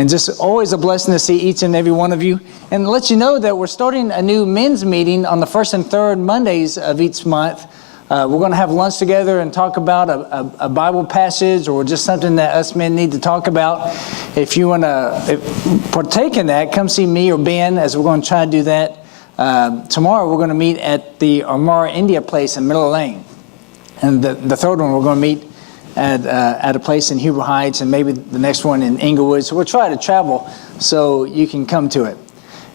And just always a blessing to see each and every one of you. And to let you know that we're starting a new men's meeting on the first and third Mondays of each month. We're going to have lunch together and talk about a Bible passage or just something that us men need to talk about. If you want to partake in that, come see me or Ben as we're going to try to do that. Tomorrow we're going to meet at the Armara India place in Miller Lane. And the third one we're going to meet at a place in Huber Heights, and maybe the next one in Inglewood. So we'll try to travel so you can come to it.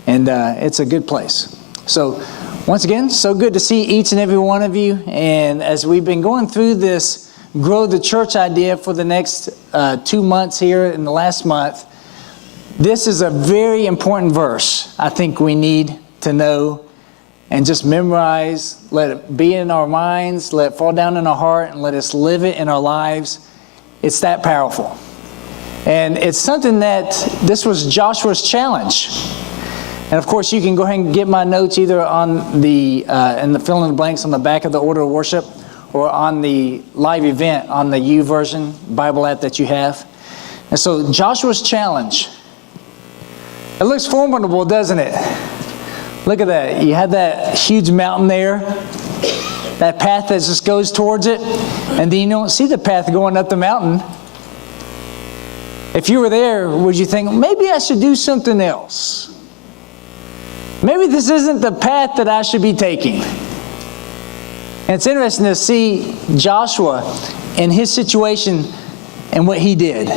And it's a good place. So once again, so good to see each and every one of you. And as we've been going through this Grow the Church idea for the next 2 months here in the last month, this is a very important verse I think we need to know and just memorize, let it be in our minds, let it fall down in our heart, and let us live it in our lives. It's that powerful. And it's something that, this was Joshua's challenge. And of course, you can go ahead and get my notes either on the, in the fill in the blanks on the back of the order of worship, or on the live event on the YouVersion Bible app that you have. And so Joshua's challenge. It looks formidable, doesn't it? Look at that. You have that huge mountain there, that path that just goes towards it, and then you don't see the path going up the mountain. If you were there, would you think, maybe I should do something else? Maybe this isn't the path that I should be taking. And it's interesting to see Joshua and his situation and what he did.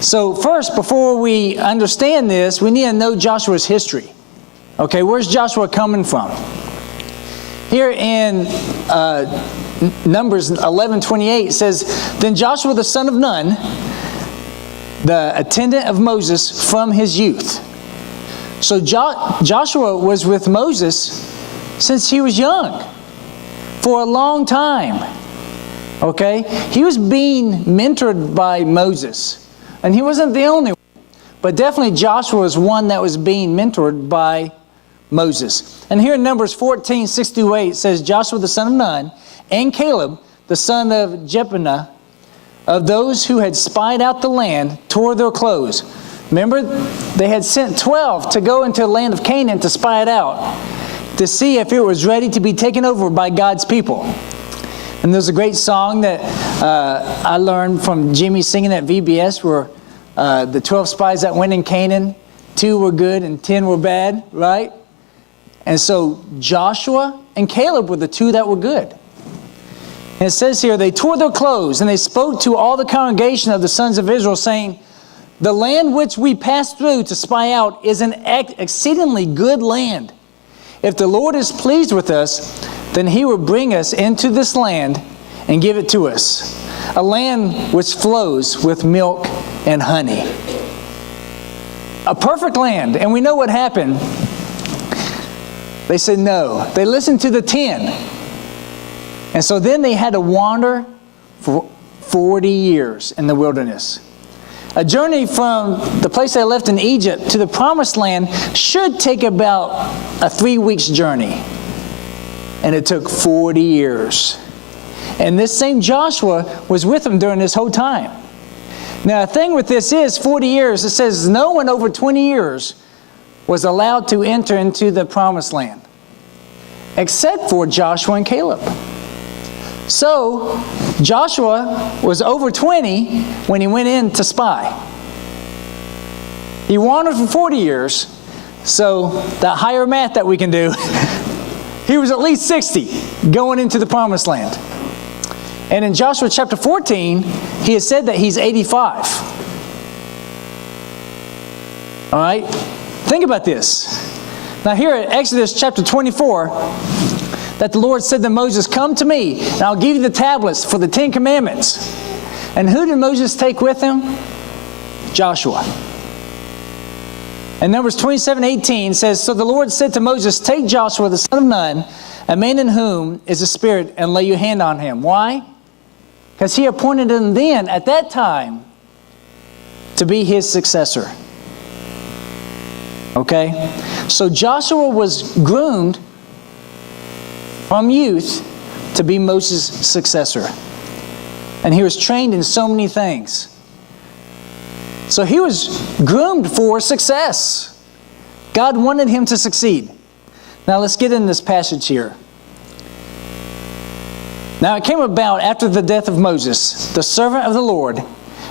So first, before we understand this, we need to know Joshua's history. Okay, where's Joshua coming from? Here in Numbers 11:28 says, "Then Joshua the son of Nun, the attendant of Moses from his youth." So Joshua was with Moses since he was young, for a long time. Okay, he was being mentored by Moses, and he wasn't the only one, but definitely Joshua was one that was being mentored by Moses. And here in Numbers 14:6-8 says, "Joshua the son of Nun and Caleb the son of Jephunneh, of those who had spied out the land, tore their clothes." Remember, they had sent 12 to go into the land of Canaan to spy it out, to see if it was ready to be taken over by God's people. And there's a great song that I learned from Jimmy singing at VBS, where the 12 spies that went in Canaan, 2 were good and 10 were bad, right? And so Joshua and Caleb were the 2 that were good. And it says here, "They tore their clothes, and they spoke to all the congregation of the sons of Israel, saying, 'The land which we passed through to spy out is an exceedingly good land. If the Lord is pleased with us, then he will bring us into this land and give it to us, a land which flows with milk and honey.'" A perfect land. And we know what happened. They said no. They listened to the 10. And so then they had to wander for 40 years in the wilderness. A journey from the place they left in Egypt to the promised land should take about a 3 weeks journey. And it took 40 years. And this same Joshua was with them during this whole time. Now, the thing with this is 40 years, it says no one over 20 years was allowed to enter into the promised land, except for Joshua and Caleb. So Joshua was over 20 when he went in to spy. He wandered for 40 years, so that higher math that we can do, he was at least 60 going into the promised land. And in Joshua chapter 14, he has said that he's 85. All right? Think about this. Now here at Exodus chapter 24, that the Lord said to Moses, "Come to me, and I'll give you the tablets for the 10 Commandments." And who did Moses take with him? Joshua. And Numbers 27:18 says, "So the Lord said to Moses, take Joshua the son of Nun, a man in whom is a spirit, and lay your hand on him." Why? Because he appointed him then, at that time, to be his successor. Okay? So Joshua was groomed from youth to be Moses' successor. And he was trained in so many things. So he was groomed for success. God wanted him to succeed. Now let's get in this passage here. Now it came about after the death of Moses, the servant of the Lord,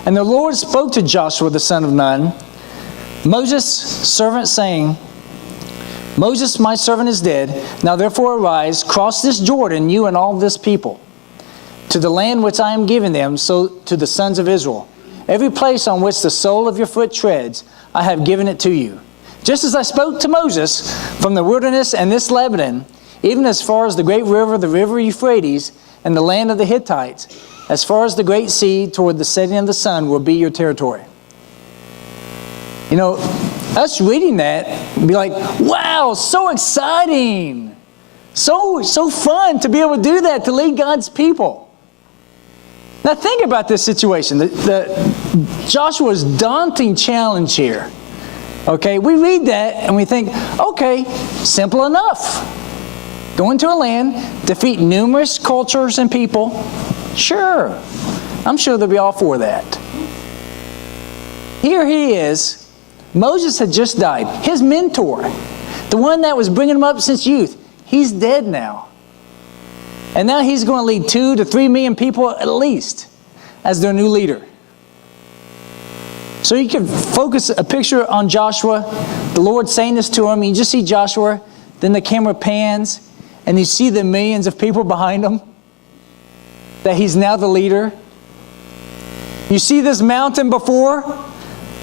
and the Lord spoke to Joshua the son of Nun, Moses' servant, saying, Moses, my servant, is dead. Now therefore arise, cross this Jordan, you and all this people, to the land which I am giving them, so to the sons of Israel. Every place on which the sole of your foot treads, I have given it to you. Just as I spoke to Moses from the wilderness and this Lebanon, even as far as the great river, the river Euphrates, and the land of the Hittites, as far as the great sea toward the setting of the sun will be your territory. You know, us reading that, be like, wow, so exciting. So fun to be able to do that, to lead God's people. Now think about this situation. Joshua's daunting challenge here. Okay, we read that and we think, okay, simple enough. Go into a land, defeat numerous cultures and people. Sure, I'm sure they'll be all for that. Here he is. Moses had just died. His mentor, the one that was bringing him up since youth, he's dead now. And now he's going to lead 2 to 3 million people at least as their new leader. So you can focus a picture on Joshua, the Lord saying this to him. You just see Joshua, then the camera pans, and you see the millions of people behind him, that he's now the leader. You see this mountain before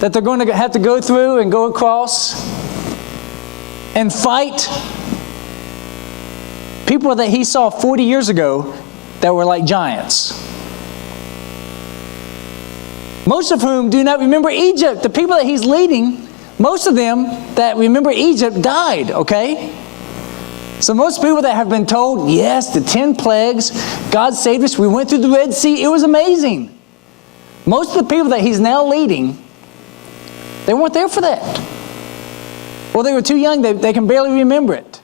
that they're going to have to go through and go across and fight. People that he saw 40 years ago that were like giants. Most of whom do not remember Egypt. The people that he's leading, most of them that remember Egypt died, okay? So most people that have been told, yes, the 10 plagues, God saved us, we went through the Red Sea, it was amazing. Most of the people that he's now leading, they weren't there for that. Well, they were too young, they can barely remember it.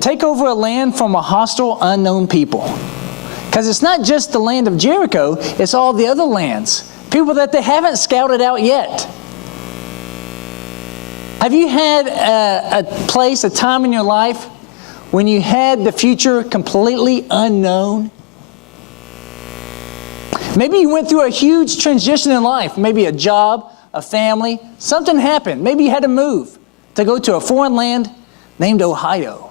Take over a land from a hostile, unknown people. Because it's not just the land of Jericho, it's all the other lands. People that they haven't scouted out yet. Have you had a place, a time in your life when you had the future completely unknown? Maybe you went through a huge transition in life, maybe a job, a family, something happened. Maybe you had to move to go to a foreign land named Ohio.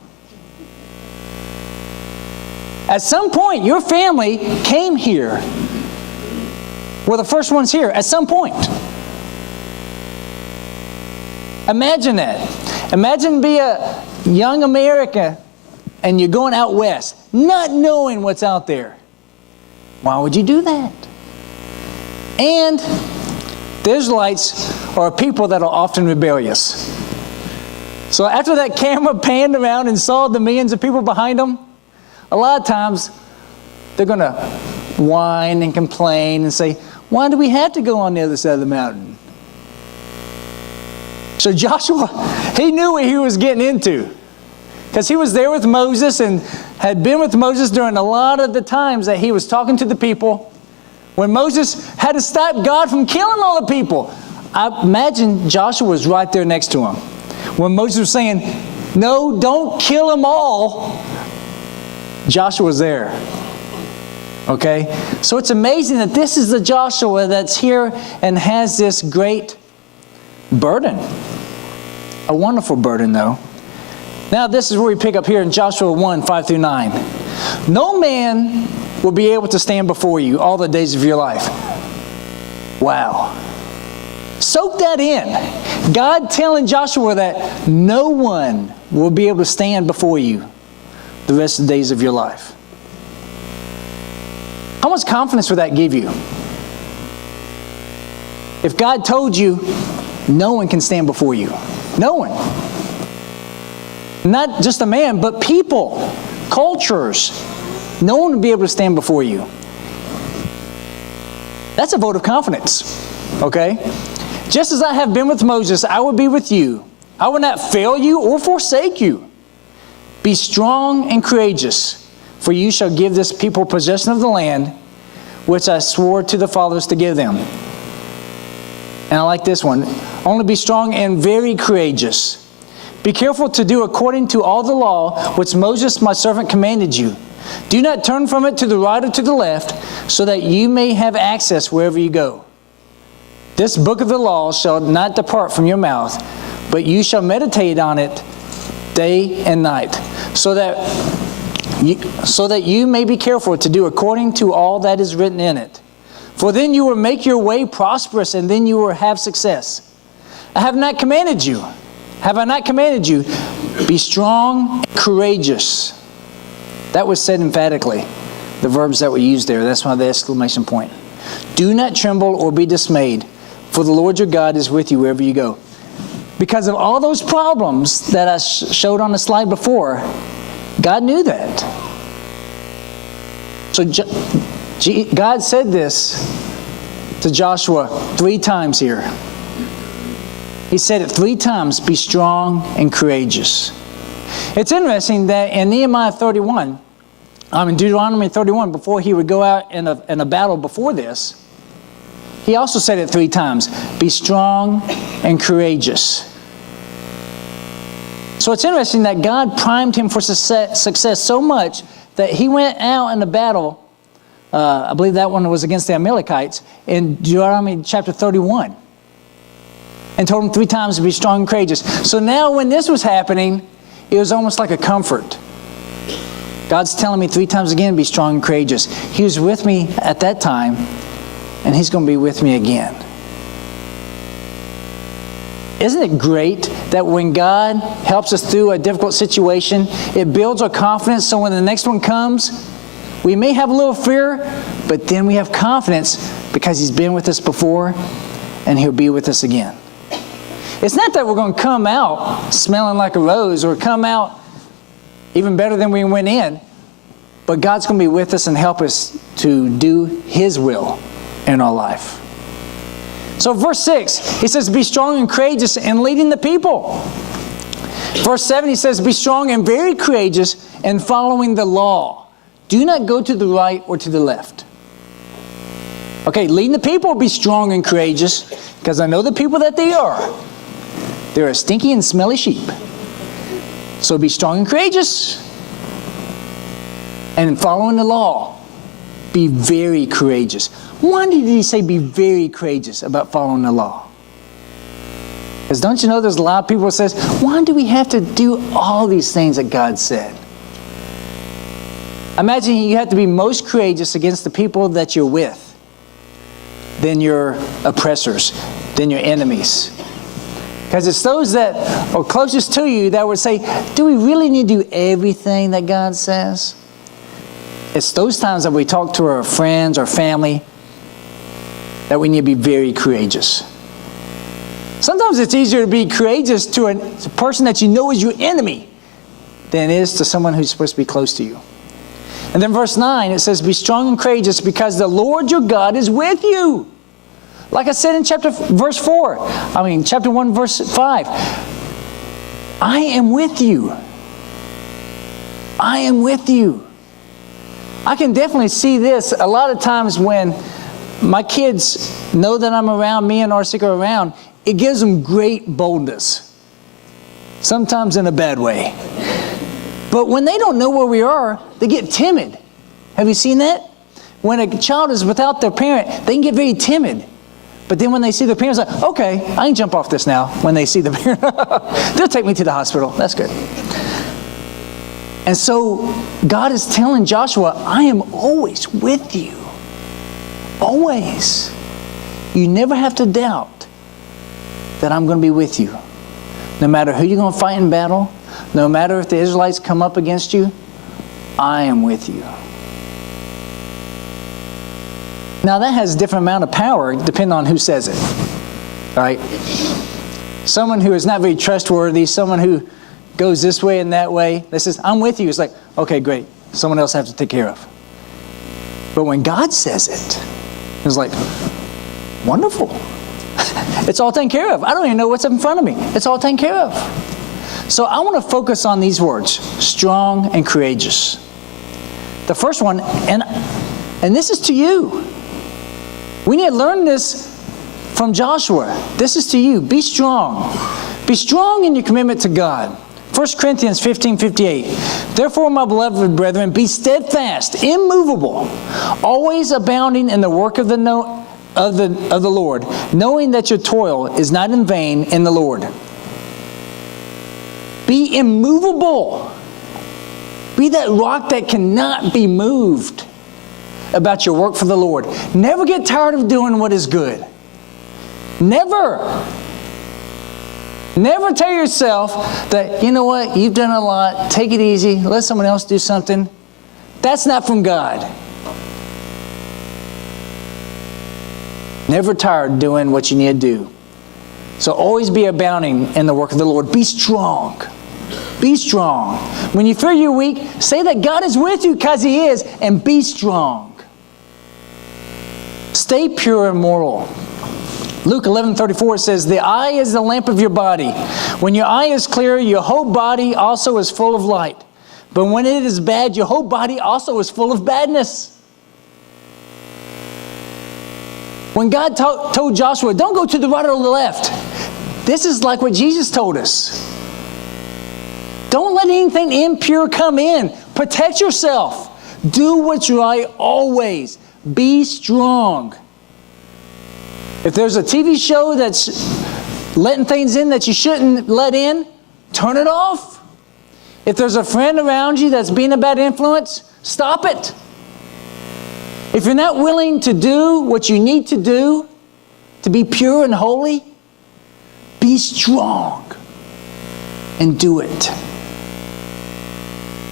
At some point, your family came here. We're the first ones here, at some point. Imagine that. Imagine be a young American and you're going out west, not knowing what's out there. Why would you do that? And the Israelites are people that are often rebellious. So after that camera panned around and saw the millions of people behind them, a lot of times they're going to whine and complain and say, why do we have to go on the other side of the mountain? So Joshua, he knew what he was getting into. Because he was there with Moses and had been with Moses during a lot of the times that he was talking to the people. When Moses had to stop God from killing all the people. I imagine Joshua was right there next to him. When Moses was saying, no, don't kill them all, Joshua was there. Okay? So it's amazing that this is the Joshua that's here and has this great burden. A wonderful burden, though. Now this is where we pick up here in Joshua 1, 5 through 9. No man will be able to stand before you all the days of your life. Wow. Soak that in. God telling Joshua that no one will be able to stand before you the rest of the days of your life. How much confidence would that give you? If God told you, no one can stand before you. No one. Not just a man, but people, cultures. No one will be able to stand before you. That's a vote of confidence. Okay? Just as I have been with Moses, I will be with you. I will not fail you or forsake you. Be strong and courageous, for you shall give this people possession of the land which I swore to the fathers to give them. And I like this one. Only be strong and very courageous. Be careful to do according to all the law which Moses my servant commanded you. Do not turn from it to the right or to the left, so that you may have access wherever you go. This book of the law shall not depart from your mouth, but you shall meditate on it day and night, so that you may be careful to do according to all that is written in it. For then you will make your way prosperous, and then you will have success. Have I not commanded you? Be strong and courageous. That was said emphatically. The verbs that were used there. That's why the exclamation point. Do not tremble or be dismayed, for the Lord your God is with you wherever you go. Because of all those problems that I showed on the slide before, God knew that. So God said this to Joshua 3 times here. He said it 3 times, be strong and courageous. It's interesting that in Deuteronomy 31, before he would go out in a battle before this, he also said it 3 times, be strong and courageous. So it's interesting that God primed him for success so much that he went out in the battle, I believe that one was against the Amalekites, in Deuteronomy chapter 31, and told him 3 times to be strong and courageous. So now when this was happening, it was almost like a comfort. God's telling me 3 times again, be strong and courageous. He was with me at that time, and he's going to be with me again. Isn't it great that when God helps us through a difficult situation, it builds our confidence, so when the next one comes, we may have a little fear, but then we have confidence because he's been with us before, and he'll be with us again. It's not that we're going to come out smelling like a rose or come out even better than we went in, but God's going to be with us and help us to do his will in our life. So verse 6, he says, be strong and courageous in leading the people. Verse 7, he says, be strong and very courageous in following the law. Do not go to the right or to the left. Okay, leading the people, be strong and courageous, because I know the people that they are. They're a stinky and smelly sheep. So be strong and courageous. And in following the law, be very courageous. Why did he say be very courageous about following the law? Because don't you know there's a lot of people who says, why do we have to do all these things that God said? Imagine you have to be most courageous against the people that you're with, than your oppressors, than your enemies. Because it's those that are closest to you that would say, do we really need to do everything that God says? It's those times that we talk to our friends, our family, that we need to be very courageous. Sometimes it's easier to be courageous to a person that you know is your enemy than it is to someone who's supposed to be close to you. And then verse 9, it says, be strong and courageous because the Lord your God is with you. Like I said in chapter 1, verse 5. I am with you. I am with you. I can definitely see this a lot of times when my kids know that I'm around, me and Arsika are around, it gives them great boldness. Sometimes in a bad way. But when they don't know where we are, they get timid. Have you seen that? When a child is without their parent, they can get very timid. But then when they see their parents, like, okay, I can jump off this now. When they see the parent, they'll take me to the hospital. That's good. And so God is telling Joshua, I am always with you. Always. You never have to doubt that I'm going to be with you. No matter who you're going to fight in battle, no matter if the Israelites come up against you, I am with you. Now that has a different amount of power depending on who says it. Right? Someone who is not very trustworthy, someone who goes this way and that way, that says, I'm with you. It's like, okay, great. Someone else has to take care of. But when God says it, it's like, wonderful. It's all taken care of. I don't even know what's up in front of me. It's all taken care of. So I want to focus on these words, strong and courageous. The first one, and this is to you. We need to learn this from Joshua. This is to you. Be strong. Be strong in your commitment to God. 1 Corinthians 15:58. Therefore, my beloved brethren, be steadfast, immovable, always abounding in the work of the Lord, knowing that your toil is not in vain in the Lord. Be immovable. Be that rock that cannot be moved about your work for the Lord. Never get tired of doing what is good. Never. Never tell yourself that, you know what, you've done a lot, take it easy, let someone else do something. That's not from God. Never tired doing what you need to do. So always be abounding in the work of the Lord. Be strong. Be strong. When you feel you're weak, say that God is with you because He is, and be strong. Stay pure and moral. Luke 11:34 says, the eye is the lamp of your body. When your eye is clear, your whole body also is full of light. But when it is bad, your whole body also is full of badness. When God told Joshua, don't go to the right or the left, this is like what Jesus told us. Don't let anything impure come in. Protect yourself. Do what's right always. Be strong. If there's a TV show that's letting things in that you shouldn't let in, turn it off. If there's a friend around you that's being a bad influence, stop it. If you're not willing to do what you need to do to be pure and holy, be strong and do it.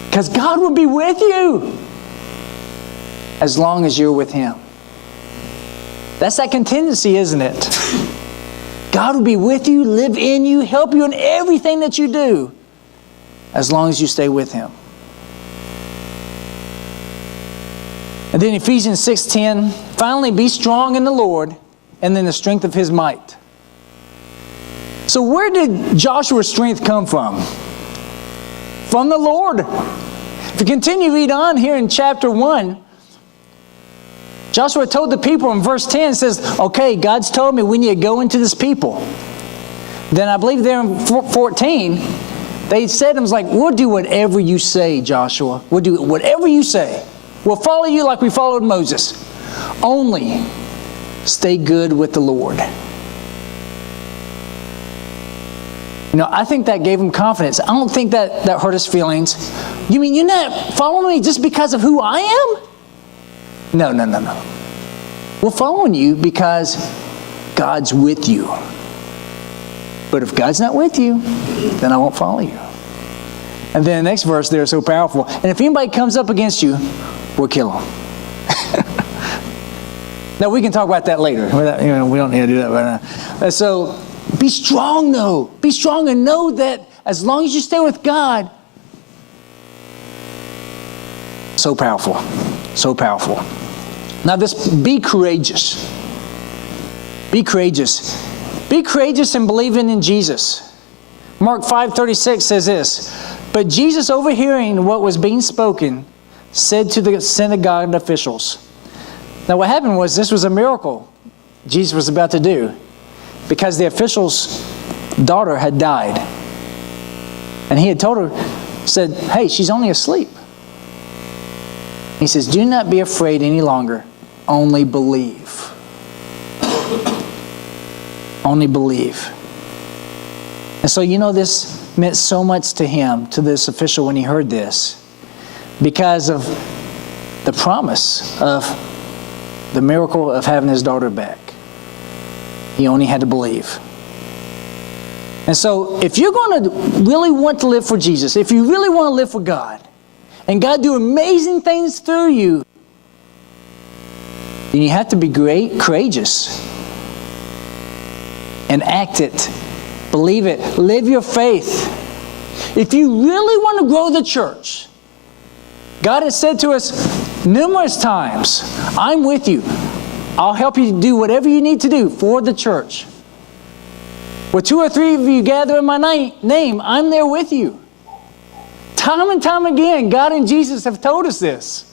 Because God will be with you as long as you're with Him. That's that contingency, isn't it? God will be with you, live in you, help you in everything that you do as long as you stay with Him. And then Ephesians 6:10, finally be strong in the Lord and in the strength of His might. So where did Joshua's strength come from? From the Lord. If you continue to read on here in chapter 1, Joshua told the people in verse 10, says, okay, God's told me we need to go into this people. Then I believe there in 14, they said, it was like, we'll do whatever you say, Joshua. We'll do whatever you say. We'll follow you like we followed Moses. Only stay good with the Lord. You know, I think that gave him confidence. I don't think that hurt his feelings. You mean you're not following me just because of who I am? No. We're following you because God's with you. But if God's not with you, then I won't follow you. And then the next verse there is so powerful. And if anybody comes up against you, we'll kill him. Now, we can talk about that later. We don't need to do that right now. So be strong, though. Be strong and know that as long as you stay with God, so powerful. So powerful. Now, be courageous. Be courageous. Be courageous in believing in Jesus. Mark 5:36 says this, but Jesus, overhearing what was being spoken, said to the synagogue officials. Now, what happened was this was a miracle Jesus was about to do because the official's daughter had died. And he had told her, said, hey, she's only asleep. He says, do not be afraid any longer. Only believe. Only believe. And so, this meant so much to him, to this official, when he heard this, because of the promise of the miracle of having his daughter back. He only had to believe. And so, if you're going to really want to live for Jesus, if you really want to live for God, and God do amazing things through you, then you have to be courageous and act it. Believe it. Live your faith. If you really want to grow the church, God has said to us numerous times, I'm with you. I'll help you do whatever you need to do for the church. Where 2 or 3 of you gather in my name, I'm there with you. Time and time again, God and Jesus have told us this.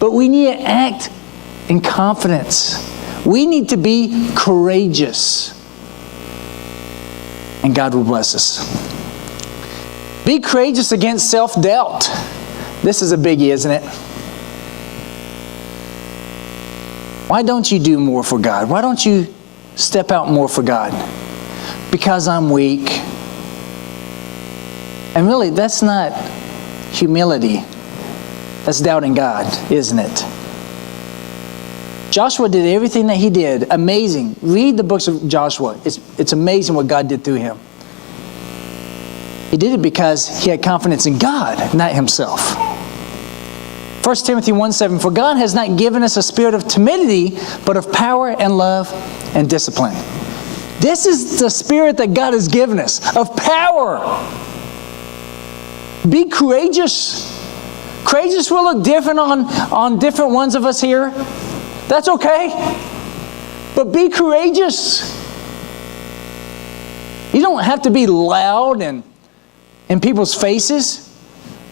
But we need to act in confidence. We need to be courageous. And God will bless us. Be courageous against self-doubt. This is a biggie, isn't it? Why don't you do more for God? Why don't you step out more for God? Because I'm weak. And really, that's not humility. That's doubting God, isn't it? Joshua did everything that he did. Amazing. Read the books of Joshua. It's amazing what God did through him. He did it because he had confidence in God, not himself. 1 Timothy 1:7, for God has not given us a spirit of timidity, but of power and love and discipline. This is the spirit that God has given us, of power. Be courageous. Courageous will look different on different ones of us here. That's okay. But be courageous. You don't have to be loud and in people's faces,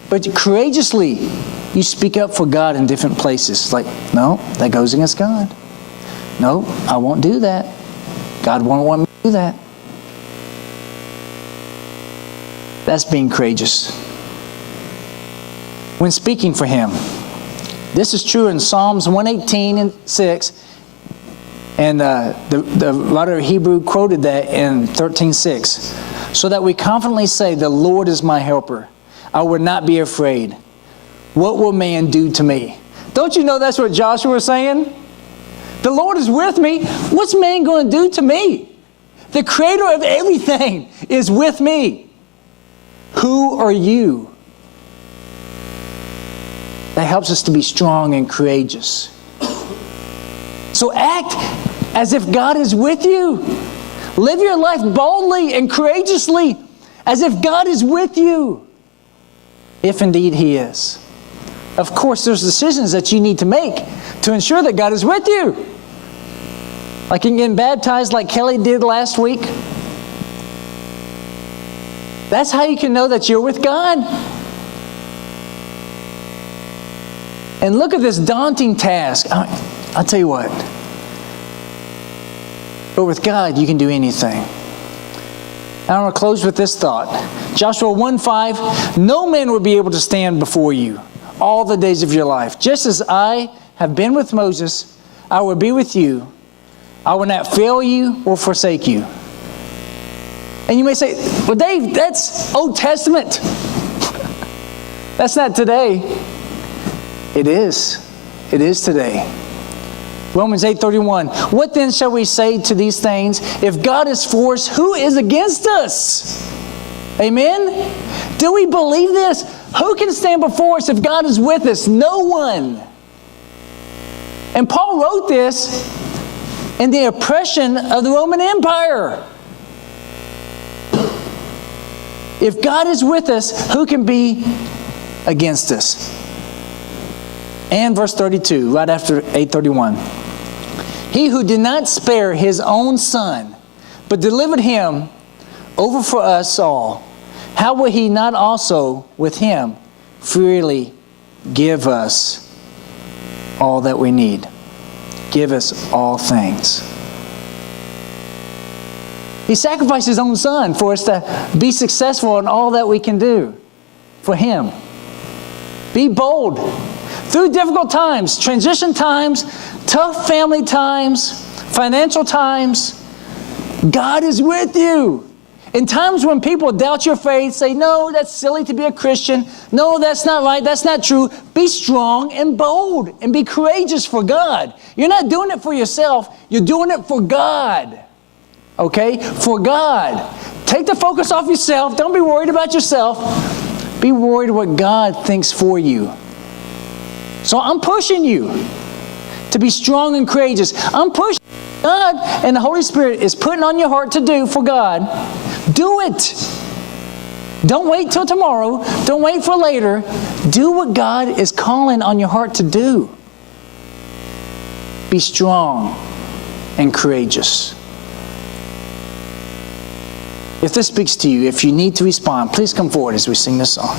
but courageously you speak up for God in different places. Like, no, that goes against God. No, I won't do that. God won't want me to do that. That's being courageous. When speaking for Him. This is true in Psalms 118:6. And the writer of Hebrew quoted that in 13:6. So that we confidently say, the Lord is my helper. I will not be afraid. What will man do to me? Don't you know that's what Joshua was saying? The Lord is with me. What's man going to do to me? The creator of everything is with me. Who are you? That helps us to be strong and courageous. So act as if God is with you. Live your life boldly and courageously as if God is with you. If indeed He is. Of course, there's decisions that you need to make to ensure that God is with you. Like in getting baptized like Kelly did last week. That's how you can know that you're with God. And look at this daunting task. I'll tell you what. But with God, you can do anything. I want to close with this thought. Joshua 1:5, no man will be able to stand before you all the days of your life. Just as I have been with Moses, I will be with you. I will not fail you or forsake you. And you may say, well, Dave, that's Old Testament. That's not today. It is. It is today. Romans 8:31. What then shall we say to these things? If God is for us, who is against us? Amen? Do we believe this? Who can stand before us if God is with us? No one. And Paul wrote this in the oppression of the Roman Empire. If God is with us, who can be against us? And verse 32, right after 8:31. He who did not spare His own Son, but delivered Him over for us all, how will He not also with Him freely give us all that we need? Give us all things. He sacrificed His own Son for us to be successful in all that we can do for Him. Be bold. Through difficult times, transition times, tough family times, financial times, God is with you. In times when people doubt your faith, say, no, that's silly to be a Christian. No, that's not right. That's not true. Be strong and bold and be courageous for God. You're not doing it for yourself. You're doing it for God. Okay? For God. Take the focus off yourself. Don't be worried about yourself. Be worried what God thinks for you. So I'm pushing you to be strong and courageous. I'm pushing God, and the Holy Spirit is putting on your heart to do for God. Do it. Don't wait till tomorrow. Don't wait for later. Do what God is calling on your heart to do. Be strong and courageous. If this speaks to you, if you need to respond, please come forward as we sing this song.